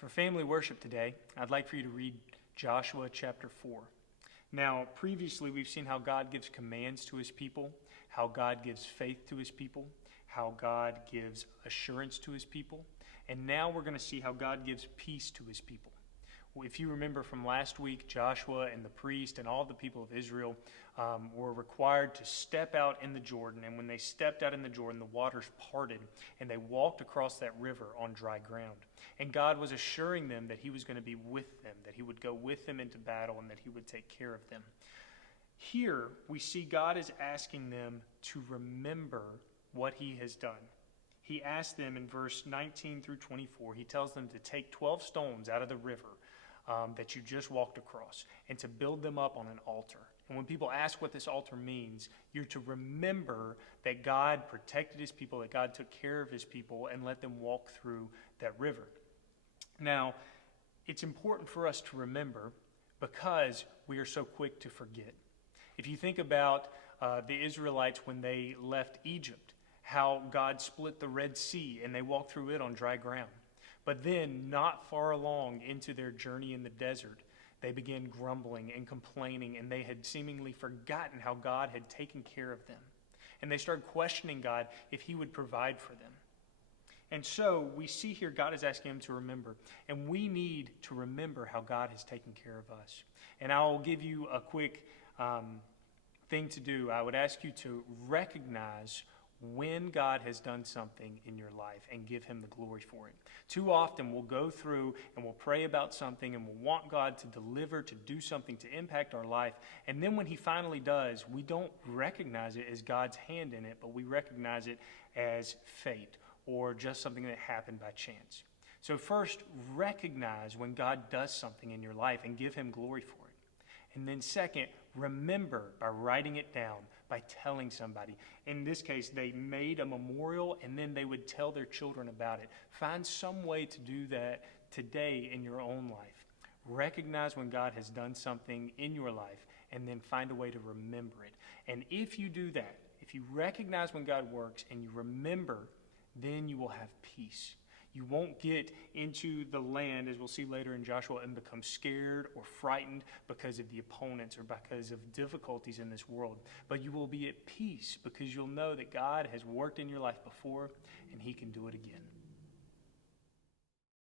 For family worship today, I'd like for you to read Joshua chapter 4. Now, previously we've seen how God gives commands to his people, how God gives faith to his people, how God gives assurance to his people, and now we're going to see how God gives peace to his people. If you remember from last week, Joshua and the priest and all the people of Israel were required to step out in the Jordan. And when they stepped out in the Jordan, the waters parted and they walked across that river on dry ground. And God was assuring them that he was going to be with them, that he would go with them into battle and that he would take care of them. Here we see God is asking them to remember what he has done. He asked them in verse 19 through 24, he tells them to take 12 stones out of the river that you just walked across and to build them up on an altar. And when people ask what this altar means, you're to remember that God protected his people, that God took care of his people and let them walk through that river. Now, it's important for us to remember because we are so quick to forget. If you think about the Israelites when they left Egypt, how God split the Red Sea and they walked through it on dry ground. But then, not far along into their journey in the desert, they began grumbling and complaining, and they had seemingly forgotten how God had taken care of them. And they started questioning God if he would provide for them. And so we see here God is asking them to remember, and we need to remember how God has taken care of us. And I'll give you a quick thing to do. I would ask you to recognize when God has done something in your life and give him the glory for it. Too often we'll go through and we'll pray about something and we'll want God to deliver, to do something to impact our life. And then when he finally does, we don't recognize it as God's hand in it, but we recognize it as fate or just something that happened by chance. So first, recognize when God does something in your life and give him glory for it. And then second, remember by writing it down, by telling somebody. In this case, they made a memorial and then they would tell their children about it. Find some way to do that today in your own life. Recognize when God has done something in your life and then find a way to remember it. And if you do that, if you recognize when God works and you remember, then you will have peace. You won't get into the land, as we'll see later in Joshua, and become scared or frightened because of the opponents or because of difficulties in this world. But you will be at peace because you'll know that God has worked in your life before and he can do it again.